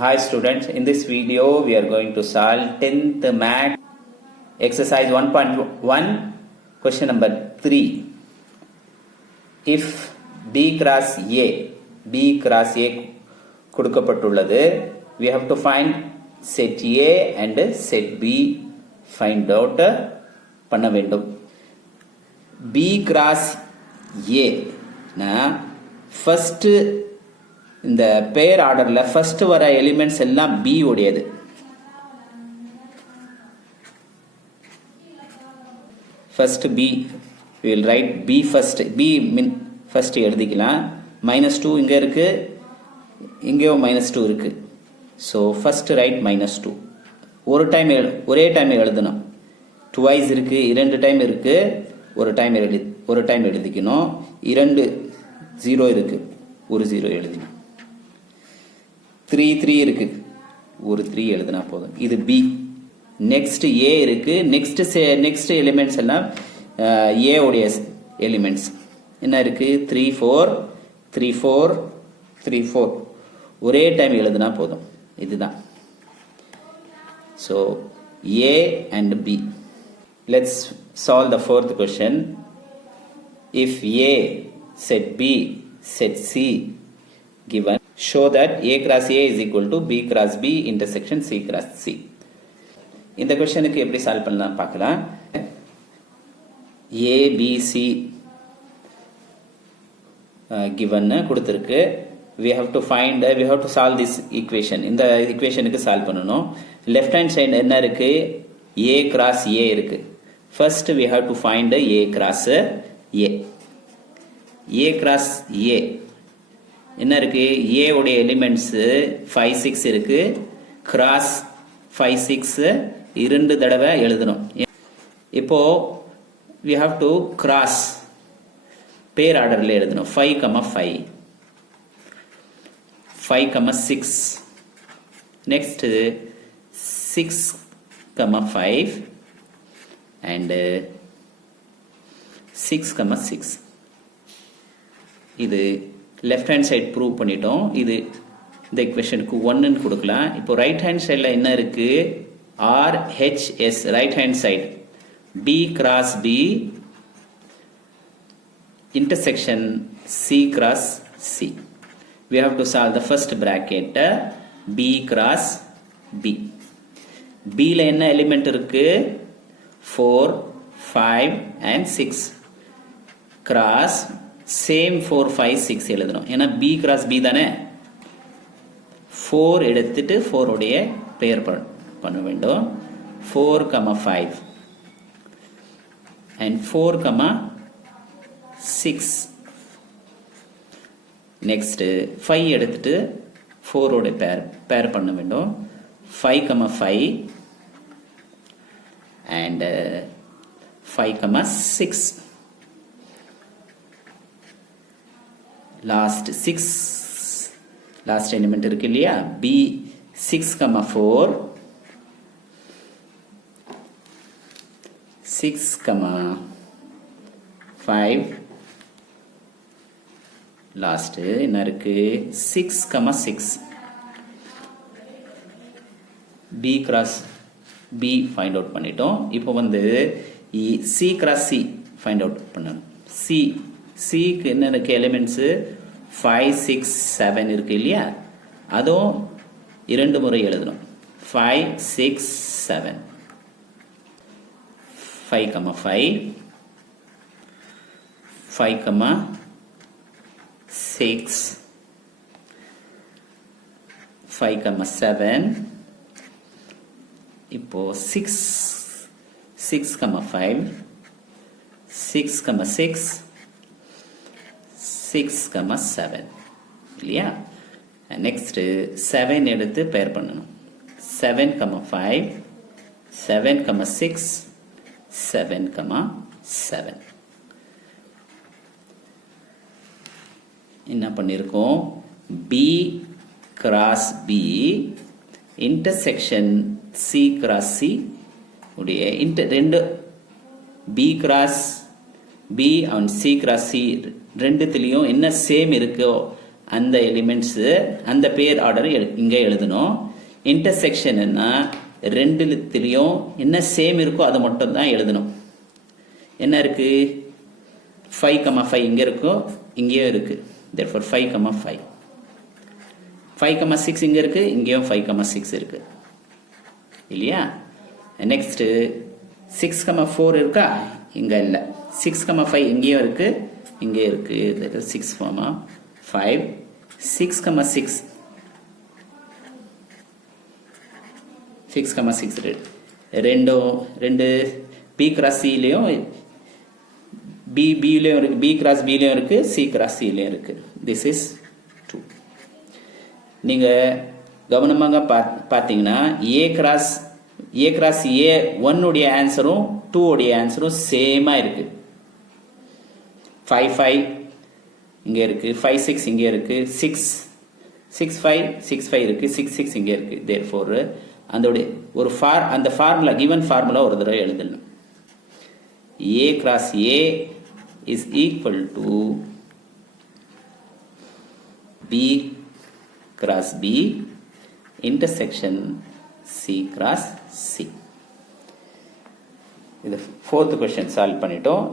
Hi students, in this video we are going to solve 10th Math exercise 1.1 question number 3. If B cross A கொடுக்கப்பட்டுள்ளது, we have to find set A and set B find out பண்ண வேண்டும். B cross A na first இந்த பேர் ஆர்டர்ல first வர elements எல்லாம் B உடையது. First B we will write B first. B mean first எழுதிக்கலாம். -2 இங்க இருக்கு, இங்கேயும் -2 இருக்கு. So first right -2. ஒரே டைம் எழுதணும். டுவைஸ் இருக்கு, 2 டைம் இருக்கு, ஒரு டைம் எழுதிக்கணும். 2 0 இருக்கு, ஒரு 0 எழுதிக்கணும். 3 இருக்கு, ஒரு 3 எழுதினா போதும். இது B. நெக்ஸ்ட் A இருக்கு. நெக்ஸ்ட் எலிமெண்ட்ஸ் எல்லாம் A உடைய எலிமெண்ட்ஸ் என்ன இருக்கு? 3 4 ஒரே டைம் எழுதினா போதும். இதுதான். So A and B. Let's solve the fourth question. If A set B set C given, show that A cross A is equal to B cross B intersection C cross C. இந்த क्वेश्चनக்கு எப்படி solve பண்ணலாம் பார்க்கலாம். A B C given கொடுத்திருக்கு. we have to solve this equation. இந்த equationக்கு solve பண்ணனும். left hand side என்ன இருக்கு? A cross A இருக்கு. first we have to find A cross A. A cross A என்ன இருக்கு? A உடைய எலிமெண்ட்ஸ் 5 6 இருக்கு. கிராஸ் 5 6 2 தடவை எழுதணும். இப்போ we have to cross பேர் ஆர்டர்ல எழுதணும். 5 6 next 6 5 and 6 6. இது லெஃப்ட் ஹேண்ட் சைடு ப்ரூவ் பண்ணிட்டோம். இது இந்த இக்குவேஷனுக்கு 1 ன்னு கொடுக்கலாம். இப்போ ரைட் ஹேண்ட் சைடில் என்ன இருக்கு? RHS right hand side B cross B intersection C cross C. We have to solve the first bracket B cross B. B ல என்ன எலிமெண்ட் இருக்கு? 4 5 and 6 cross சேம் 4 5 6 எழுதணும். ஏன்னா B cross B தானே. 4 எடுத்துட்டு 4 உடைய பெயர் பண்ண வேண்டும். 4 5 and 4 6. நெக்ஸ்ட் 5 எடுத்துட்டு 4 உடைய பெயர் பண்ண வேண்டும். 5 5 and 5 6. லாஸ்ட் எலிமெண்ட் இருக்கு இல்லையா? B 6 4 6 5 லாஸ்ட் என்ன இருக்கு? 6 6. B cross B find out பண்ணிட்டோம். இப்போ C cross C find out பண்ணணும். Cக்கு என்ன இருக்கு? எலிமெண்ட்ஸ் 5 6 7 இருக்கு இல்லையா? அதுவும் 2 முறை எழுதணும். 5 6 7 5 5 5 6 5 7. இப்போ 6 5 6 6 6 7 இல்லையா? நெக்ஸ்ட் 7 எடுத்து பெயர் பண்ணணும். 7 5 7 6 7 7. என்ன பண்ணிருக்கோம்? B cross B intersection C cross C உடைய ரெண்டு B cross B and C cross C ரெண்டுத்திலையும் என்ன சேம் இருக்கோ அந்த எலிமெண்ட்ஸு அந்த பேர் ஆர்டர் இங்கே எழுதணும். இன்டர்செக்ஷன்னா ரெண்டுத்துலேயும் என்ன சேம் இருக்கோ அதை மட்டும் தான் எழுதணும். என்ன இருக்கு? 5,5 இங்கே இருக்கும், இங்கேயும் இருக்கு. therefore 5,5. 5,6 இங்கே இருக்கு, இங்கேயும் 5,6 இருக்கு இல்லையா? நெக்ஸ்ட் 6,4 இருக்கா? இங்க இல்லை. 6,5 இங்கேயும் இருக்கு, இங்கே இருக்கு. 6,5 6,6 6,6 ரெண்டு பி கிராஸ் சிலையும் பிலையும் இருக்கு, பி கிராஸ் பிலையும் இருக்கு, சி கிராஸ் சிலையும் இருக்கு. This is 2. நீங்க கவனமாக பார்த்தீங்கன்னா ஏ கிராஸ் ஏ 1 உடைய ஆன்சரும் 2 உடைய ஆன்சரும் சேமா இருக்கு. 5,5 இங்க இருக்கு, 5,6 இங்க இருக்கு, 6,5 இருக்கு, 6,6 இங்க இருக்கு. therefore அந்த ஃபார்முலா given ஃபார்முலா ஒரு தடவை எழுதணும். A cross A is equal to B cross B intersection C cross C. இது 4th question சால்வ் பண்ணிட்டோம்.